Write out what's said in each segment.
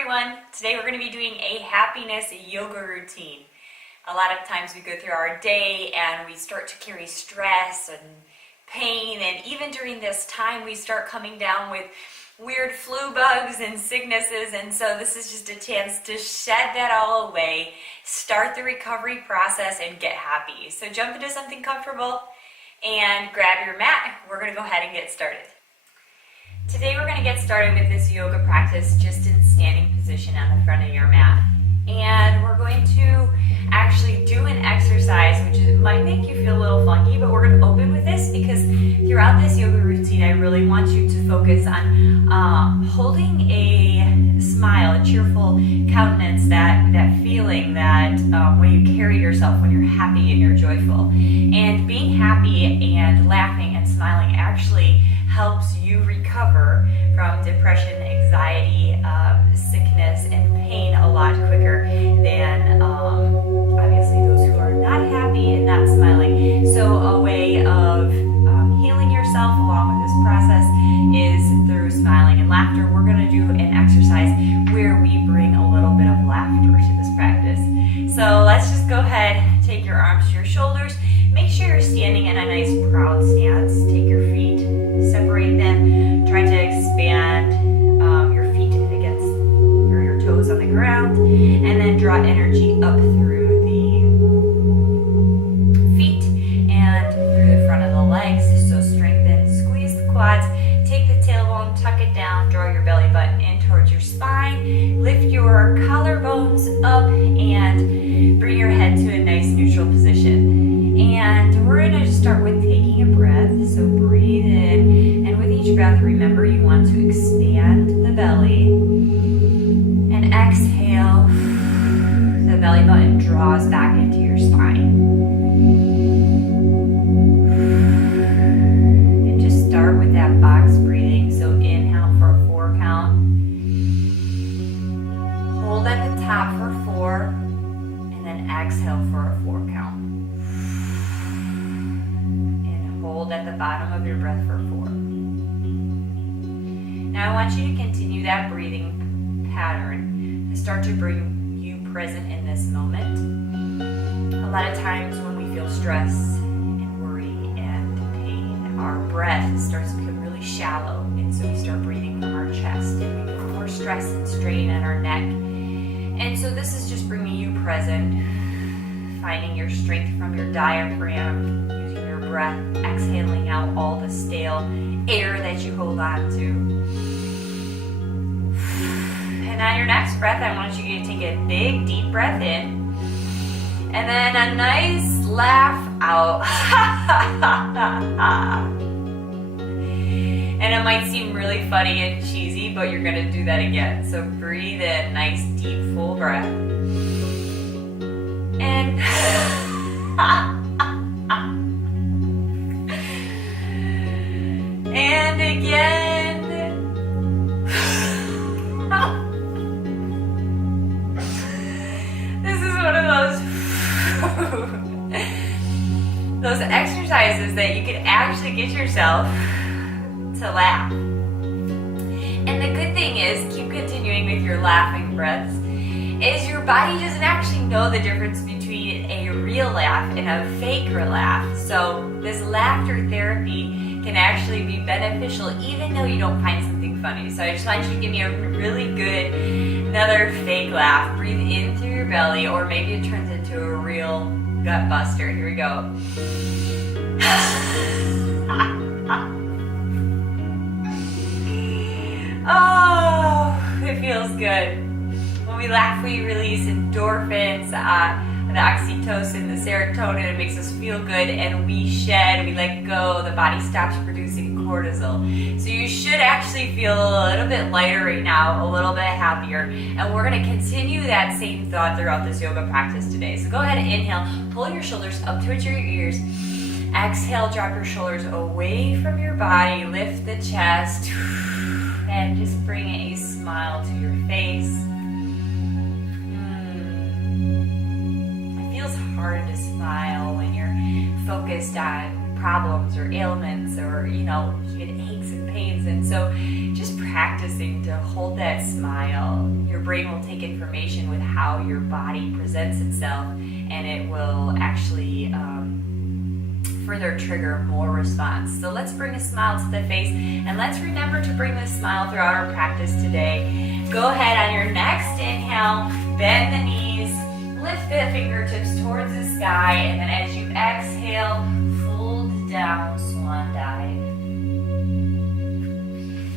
everyone. Today we're going to be doing a happiness yoga routine. A lot of times we go through our day and we start to carry stress and pain, and even during this time we start coming down with weird flu bugs and sicknesses, and so this is just a chance to shed that all away, start the recovery process, and get happy. So jump into something comfortable and grab your mat. We're going to go ahead and get started. Today we're going to get started with this yoga practice just in standing position on the front of your mat. And we're going to actually do an exercise which might make you feel a little funky, but we're going to open with this because throughout this yoga routine I really want you to focus on holding a smile, a cheerful countenance, that feeling that when you carry yourself, when you're happy and you're joyful. And being happy and laughing and smiling actually helps you recover from depression, anxiety, sickness, and pain a lot quicker than obviously those who are not happy and not smiling. So a way of healing yourself along with this process is through smiling and laughter. We're going to do an exercise where we bring a little bit of laughter to this practice. So let's just go ahead, take your arms to your shoulders. Make sure you're standing in a nice proud stance. Take your feet, separate them, try to expand your feet against, or your toes on the ground, and then draw energy up through the feet and through the front of the legs. So strengthen, squeeze the quads, take the tailbone, tuck it down, draw your belly button in towards your spine, lift your collarbones up, and bring your head to a nice neutral position. And we're going to start with taking a breath. So breathe in, and with each breath, remember you want to expand the belly. And exhale, the belly button draws back into your spine. And just start with that box breathing. So inhale for a 4 count. Hold at the top for 4, and then exhale for a 4 count. Hold at the bottom of your breath for 4. Now I want you to continue that breathing pattern to start to bring you present in this moment. A lot of times when we feel stress and worry and pain, our breath starts to become really shallow, and so we start breathing from our chest, and we feel more stress and strain in our neck. And so this is just bringing you present, finding your strength from your diaphragm, breath, exhaling out all the stale air that you hold on to. And on your next breath, I want you to take a big, deep breath in, and then a nice laugh out. And it might seem really funny and cheesy, but you're going to do that again. So breathe in, nice, deep, full breath. And and again. This is one of those exercises that you can actually get yourself to laugh. And the good thing is, keep continuing with your laughing breaths, is your body doesn't actually know the difference between a real laugh and a fake laugh. So this laughter therapy can actually be beneficial even though you don't find something funny. So I just want you to give me a really good, another fake laugh. Breathe in through your belly, or maybe it turns into a real gut buster. Here we go. Oh, it feels good. When we laugh, we release endorphins, the oxytocin, the serotonin. It makes us feel good, and we shed, we let go, the body stops producing cortisol. So you should actually feel a little bit lighter right now, a little bit happier, and we're going to continue that same thought throughout this yoga practice today. So go ahead and inhale, pull your shoulders up towards your ears. Exhale, drop your shoulders away from your body, lift the chest, and just bring a smile to your face. Hard to smile when you're focused on problems or ailments or, even aches and pains. And so just practicing to hold that smile, your brain will take information with how your body presents itself, and it will actually further trigger more response. So let's bring a smile to the face, and let's remember to bring this smile throughout our practice today. Go ahead on your next inhale, bend the knees, lift the fingertips towards the sky, and then as you exhale, fold down, swan dive.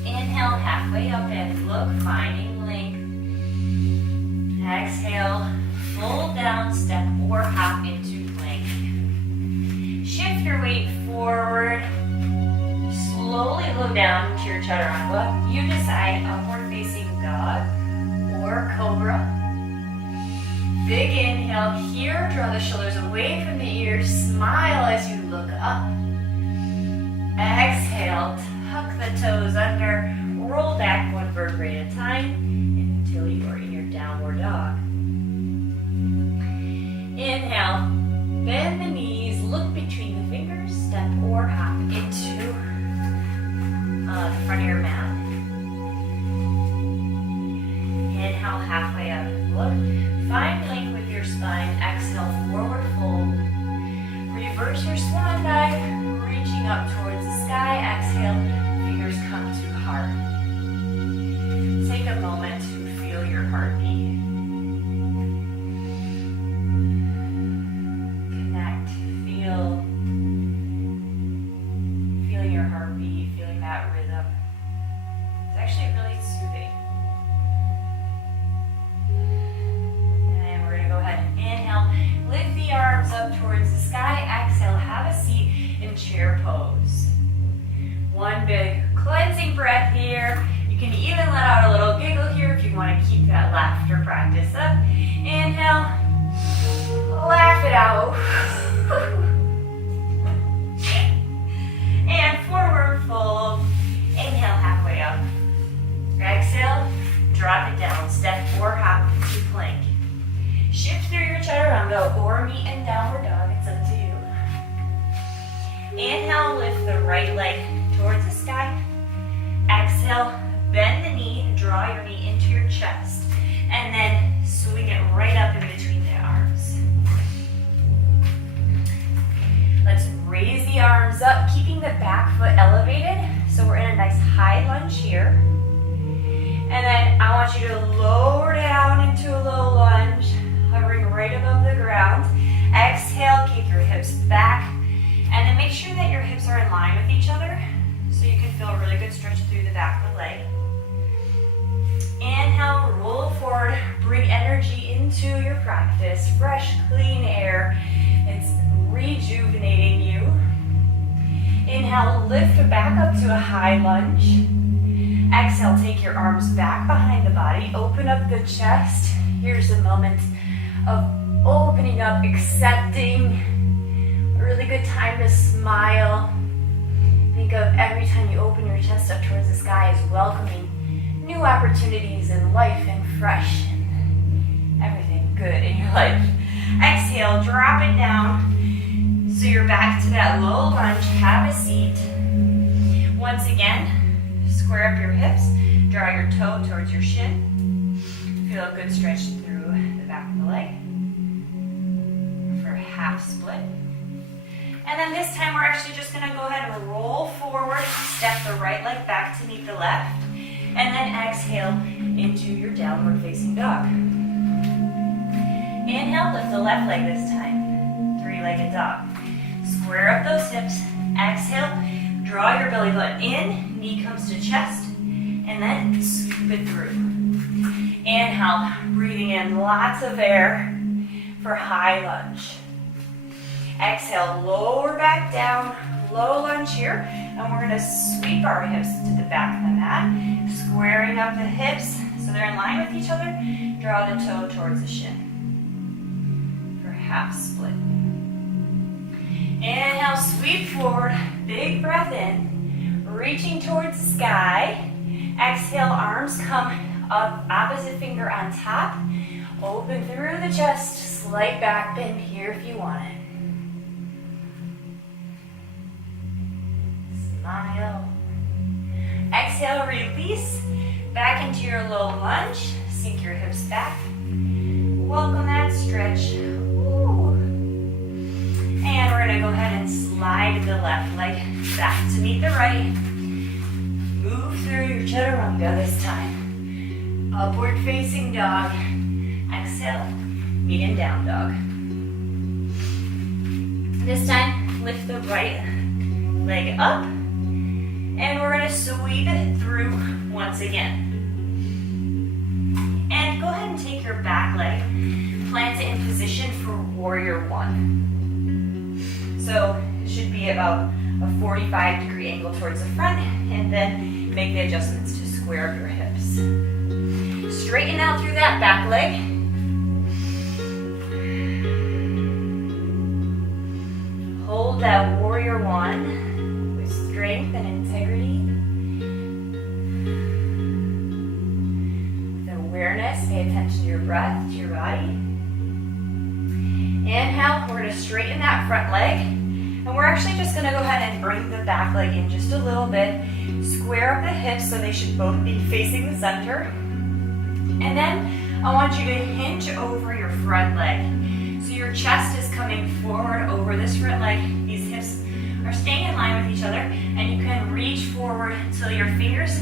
Inhale, halfway up and look, finding length. Exhale, fold down, step or hop into plank. Shift your weight forward. Slowly go down to your chaturanga. You decide, upward facing dog or cobra. Big inhale here, draw the shoulders away from the ears, smile as you look up. Exhale, tuck the toes under, roll back one vertebrae at a time until you are in your downward dog. Inhale, bend the knees, look between the fingers, step or hop into the front of your mat. Inhale, halfway up, look. Find length with your spine. Exhale, forward fold. Reverse your swan dive, reaching up towards the sky. Exhale, fingers come to heart. Take a moment to feel your heartbeat. Connect, feeling your heartbeat, feeling that rhythm. It's actually really soothing. Inhale, lift the arms up towards the sky. Exhale, have a seat in chair pose. One big cleansing breath here. You can even let out a little giggle here if you want to keep that laughter practice up. Inhale, laugh it out. And forward fold. Inhale, halfway up. Exhale, drop it down. Step or hop into plank. Shift through your chaturanga or meet in downward dog, it's up to you. Inhale, lift the right leg towards the sky. Exhale, bend the knee, draw your knee into your chest, and then swing it right up in between the arms. Let's raise the arms up, keeping the back foot elevated, so we're in a nice high lunge here. And then I want you to lower down into a low lunge, hovering right above the ground. Exhale, kick your hips back, and then make sure that your hips are in line with each other so you can feel a really good stretch through the back of the leg. Inhale, roll forward, bring energy into your practice. Fresh, clean air. It's rejuvenating you. Inhale, lift back up to a high lunge. Exhale, take your arms back behind the body, open up the chest. Here's a moment of opening up, accepting. A really good time to smile. Think of every time you open your chest up towards the sky as welcoming new opportunities in life and fresh and everything good in your life. Exhale, drop it down so you're back to that low lunge. Have a seat. Once again, square up your hips, draw your toe towards your shin. Feel a good stretch through the back of the leg for half split. And then this time we're actually just going to go ahead and roll forward, step the right leg back to meet the left, and then exhale into your downward facing dog. Inhale, lift the left leg this time, three-legged dog. Square up those hips, exhale, draw your belly button in, knee comes to chest, and then scoop it through. Inhale, breathing in lots of air for high lunge. Exhale, lower back down, low lunge here, and we're going to sweep our hips to the back of the mat, squaring up the hips so they're in line with each other. Draw the toe towards the shin for half split. Inhale, sweep forward, big breath in, reaching towards the sky. Exhale, arms come up, opposite finger on top, open through the chest, slight back bend here if you want it. Smile. Exhale, release back into your low lunge. Sink your hips back. Welcome that stretch. Ooh. And we're gonna go ahead and slide the left leg back to meet the right. Move through your chaturanga this time. Upward facing dog. Exhale, meet in down dog. This time, lift the right leg up. And we're gonna sweep it through once again. And go ahead and take your back leg, plant it in position for warrior one. So it should be about a 45-degree angle towards the front, and then make the adjustments to square up your hips. Straighten out through that back leg. Hold that warrior one with strength and integrity. With awareness, pay attention to your breath, to your body. Inhale, we're gonna straighten that front leg. And we're actually just gonna go ahead and bring the back leg in just a little bit. Square up the hips so they should both be facing the center. And then I want you to hinge over your front leg. So your chest is coming forward over this front leg. These hips are staying in line with each other. And you can reach forward until your fingers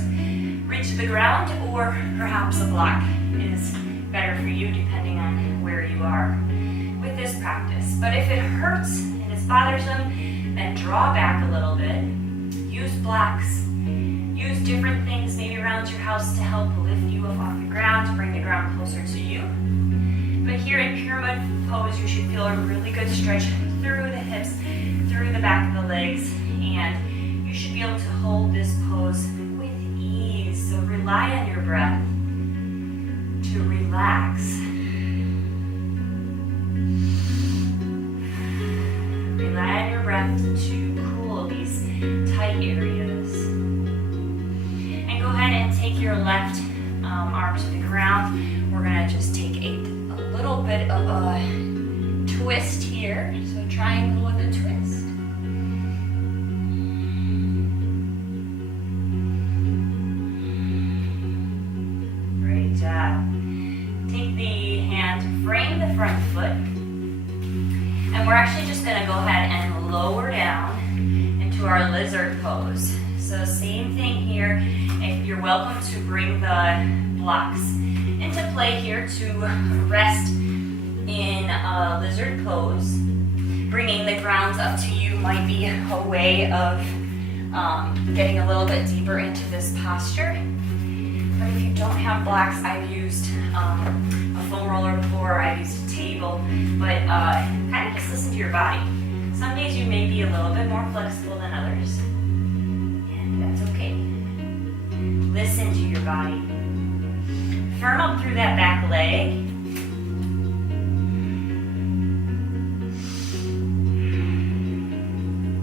reach the ground, or perhaps a block is better for you depending on where you are with this practice. But if it hurts and it's bothersome, then draw back a little bit. Use blocks. Use different things maybe around your house to help lift you up off the ground, to bring the ground closer to you. But here in pyramid pose, you should feel a really good stretch through the hips, through the back of the legs, and you should be able to hold this pose with ease. So rely on your breath to relax. Rely on your breath to cool these tight areas. And go ahead and take your left arm to the ground. We're gonna just take a little bit of a twist here. So triangle with a twist. Great job. Take the hand to frame the front foot. And we're actually just gonna go ahead and lower down into our lizard pose. So same thing here. If you're welcome to bring the blocks into play here to rest in a lizard pose. Bringing the ground up to you might be a way of getting a little bit deeper into this posture. But if you don't have blocks, I've used a foam roller before, I've used a table, but kind of just listen to your body. Some days you may be a little bit more flexible than others, and that's okay. Listen to your body. Firm up through that back leg.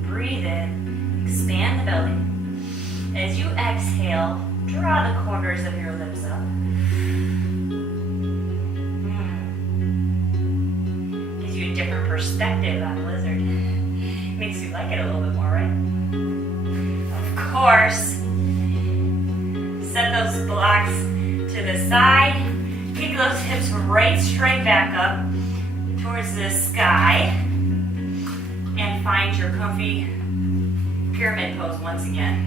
Breathe in, expand the belly. As you exhale, draw the corners of your lips up. Gives you a different perspective on lizard. Makes you like it a little bit more, right? Of course, set those blocks to the side. Kick those hips right straight back up towards the sky. And find your comfy pyramid pose once again.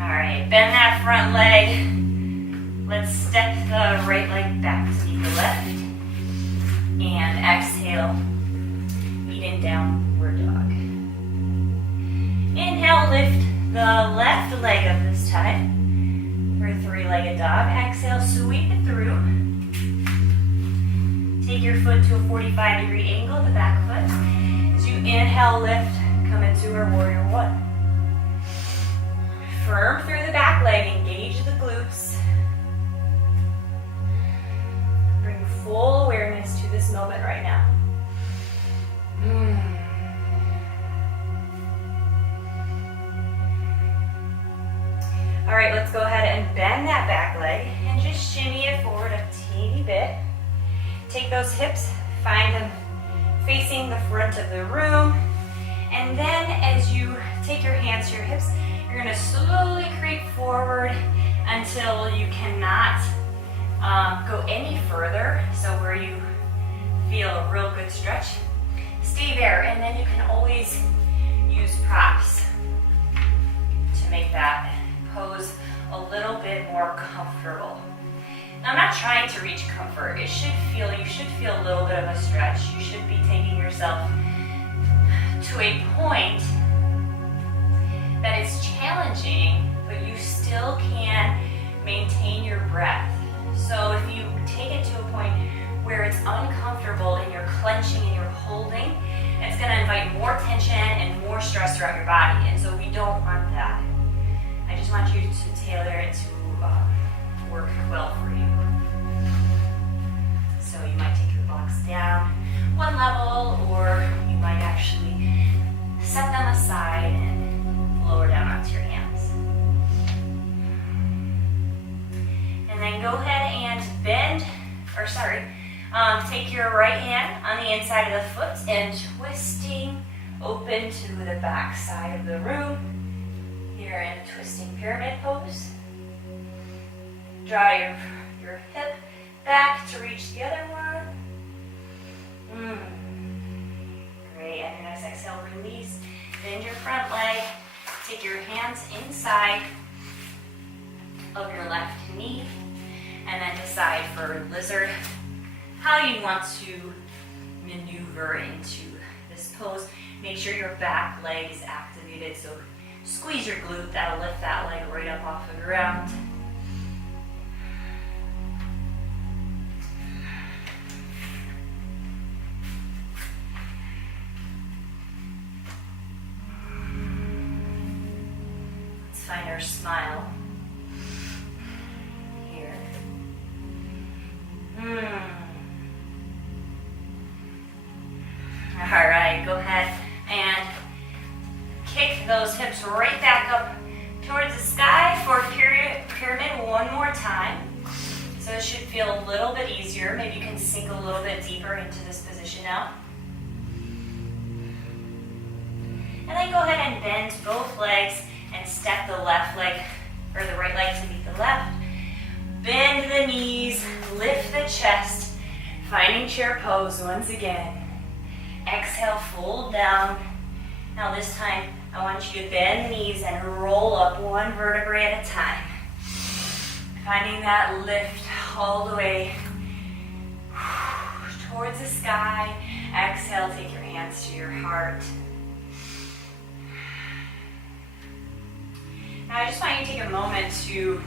Alright, bend that front leg. Let's step the right leg back to meet the left. And exhale, meet in downward dog. Inhale, lift the left leg up this time for a three-legged dog. Exhale, sweep it through. Take your foot to a 45-degree angle, the back foot. As you inhale, lift, come into our warrior one. Firm through the back leg, engage the glutes. Bring full awareness to this moment right now. All right, let's go ahead and bend that back leg And just shimmy it forward a teeny bit. Take those hips, find them facing the front of the room. And then as you take your hands to your hips, you're gonna slowly creep forward until you cannot go any further. So where you feel a real good stretch, stay there. And then you can always use props to make that pose a little bit more comfortable. Now, I'm not trying to reach comfort. You should feel a little bit of a stretch. You should be taking yourself to a point that is challenging, but you still can maintain your breath. So if you take it to a point where it's uncomfortable and you're clenching and you're holding, it's going to invite more tension and more stress throughout your body. And so we don't want that. I just want you to tailor it to work well for you. So you might take your blocks down one level, or you might actually set them aside and lower down onto your hands. And then go ahead and bend, take your right hand on the inside of the foot and twisting open to the back side of the room. Here in a twisting pyramid pose. Draw your hip back to reach the other one. Great, and your next exhale, release. Bend your front leg. Take your hands inside of your left knee. And then decide for lizard how you want to maneuver into this pose. Make sure your back leg is activated. So squeeze your glute, that'll lift that leg right up off the ground. Let's find our smile here. All right, go ahead and kick those hips right back up towards the sky for pyramid one more time. So it should feel a little bit easier. Maybe you can sink a little bit deeper into this position now. And then go ahead and bend both legs and step the left leg, or the right leg to meet the left. Bend the knees, lift the chest, finding chair pose once again. Exhale, fold down. Now this time, I want you to bend the knees and roll up one vertebrae at a time. Finding that lift all the way towards the sky. Exhale, take your hands to your heart. Now I just want you to take a moment to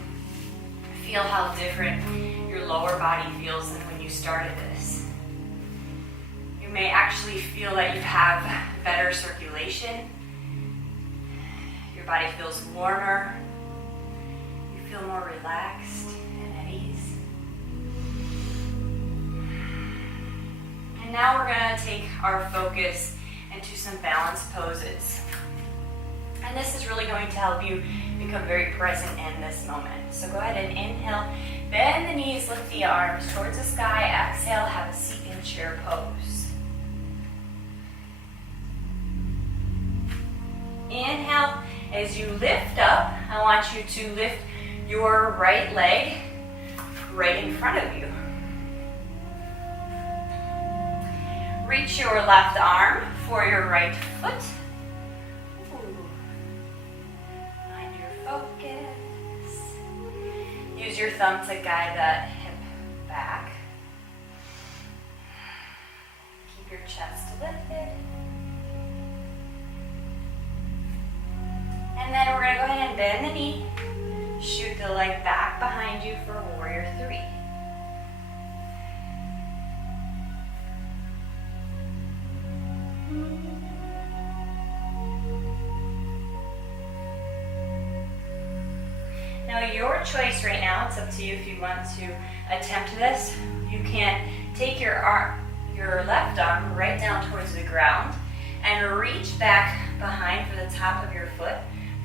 feel how different your lower body feels than when you started this. You may actually feel that you have better circulation. Your body feels warmer. You feel more relaxed and at ease. And now we're going to take our focus into some balanced poses. And this is really going to help you become very present in this moment. So go ahead and inhale, bend the knees, lift the arms towards the sky. Exhale, have a seat in chair pose. Inhale, as you lift up, I want you to lift your right leg right in front of you. Reach your left arm for your right foot. Find your focus. Use your thumb to guide that hip back. Keep your chest lifted. And then we're going to go ahead and bend the knee. Shoot the leg back behind you for warrior three. Now your choice right now, it's up to you if you want to attempt this. You can take your left arm right down towards the ground and reach back behind for the top of your foot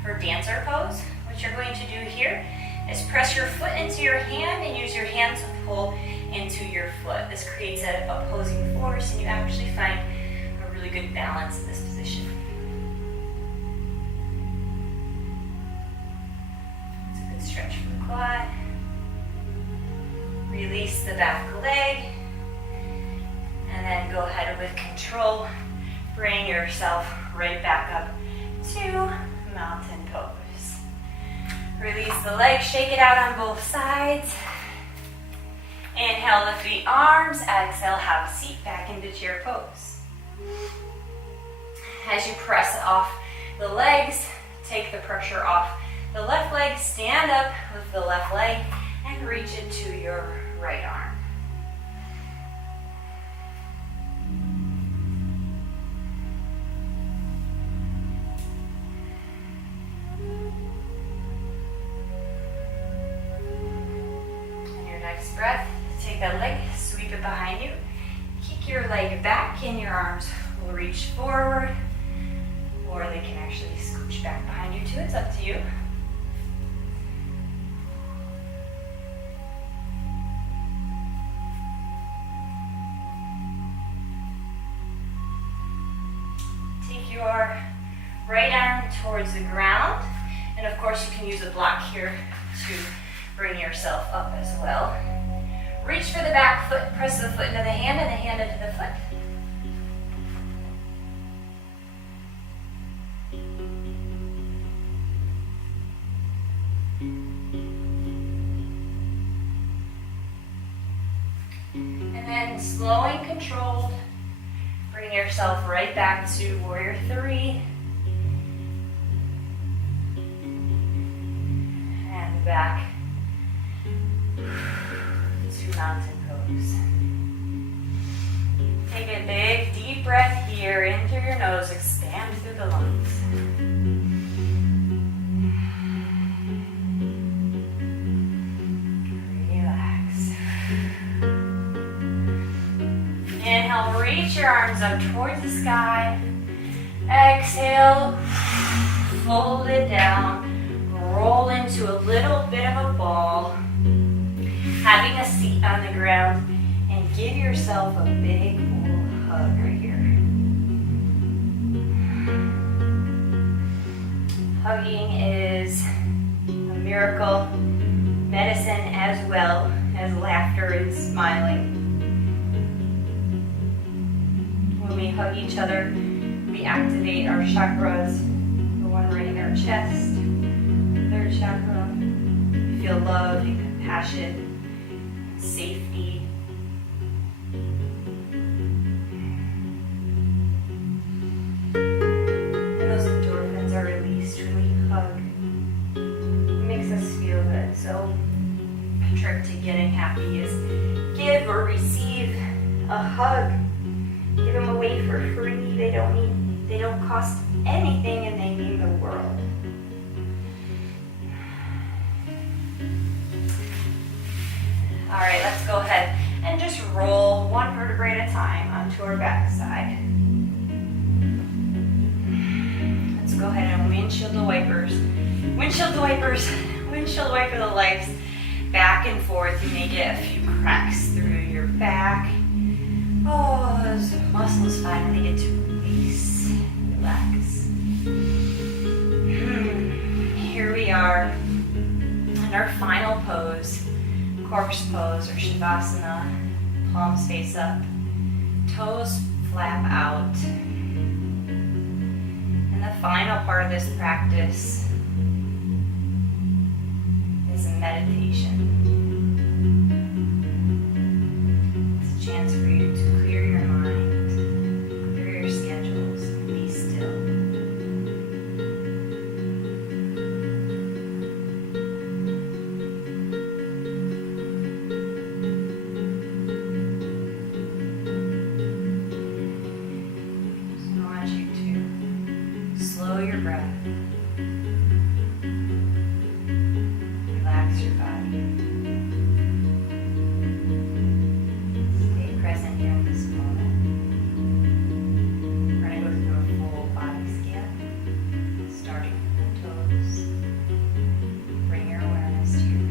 for dancer pose. What you're going to do here is press your foot into your hand and use your hand to pull into your foot. This creates an opposing force and you actually find a really good balance in this position. It's a good stretch for the quad. Release the back leg. And then go ahead with control. Bring yourself right back up to mountain pose. Release the legs, shake it out on both sides. Inhale, lift the arms. Exhale, have a seat back into chair pose. As you press off the legs, take the pressure off the left leg, stand up with the left leg, and reach it to your right arm. Breath, take that leg, sweep it behind you, kick your leg back and your arms will reach forward, or they can actually scooch back behind you too, it's up to you. Take your right arm towards the ground, and of course you can use a block here to bring yourself up as well. Reach for the back foot, press the foot into the hand and the hand into the foot. And then slow and controlled, bring yourself right back to warrior 3. And back to mountain pose. Take a big deep breath here in through your nose, expand through the lungs. Relax. Inhale, reach your arms up towards the sky. Exhale, fold it down, roll into a little bit of a ball. Having a seat on the ground, and give yourself a big full hug right here. Hugging is a miracle medicine as well as laughter and smiling. When we hug each other, we activate our chakras, the one right in our chest, third chakra. We feel love and compassion, safety. And those endorphins are released when we hug. It makes us feel good. So a trick to getting happy is give or receive a hug. Give them away for free. They don't cost anything and they mean the world. All right, let's go ahead and just roll one vertebrae at a time onto our backside. Let's go ahead and windshield wiper the legs back and forth. You may get a few cracks through your back. Oh, those muscles finally get to release, relax. Here we are in our final pose. Corpse pose or Shavasana, palms face up, toes flap out. And the final part of this practice is a meditation. It's a chance for you to clear your mind, clear your schedules, and be still. Slow your breath. Relax your body. Stay present here in this moment. We're going to go through a full body scan, starting from the toes. Bring your awareness to your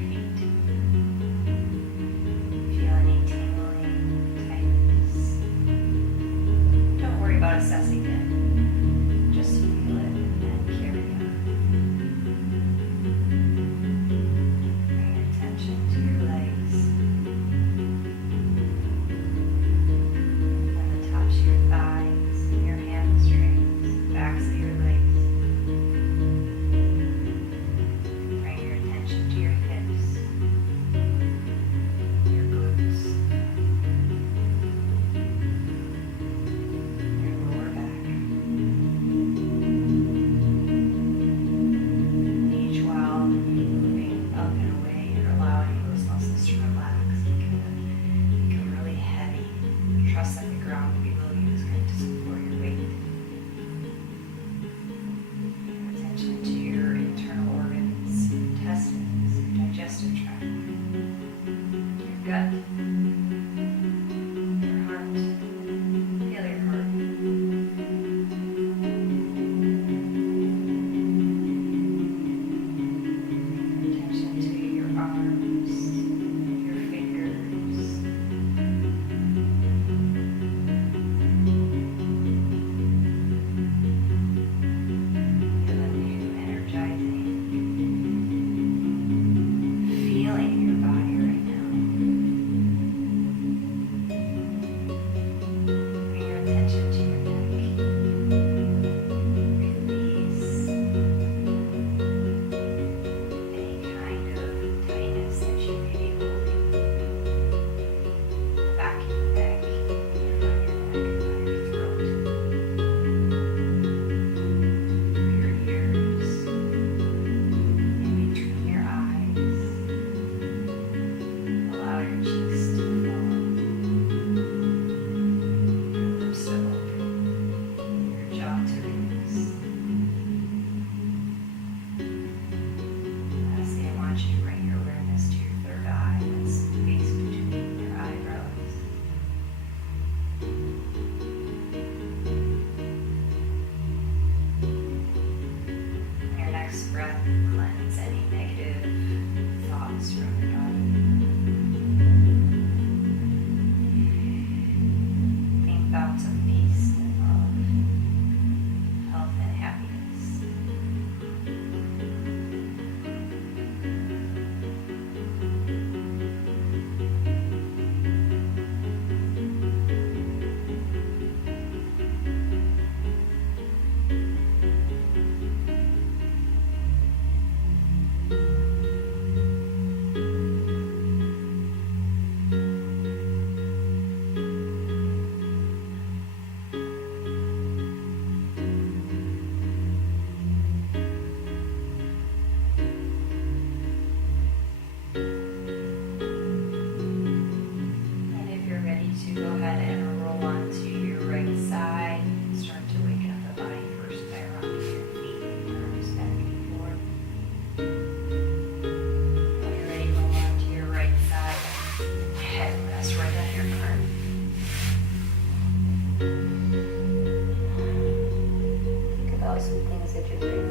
Great.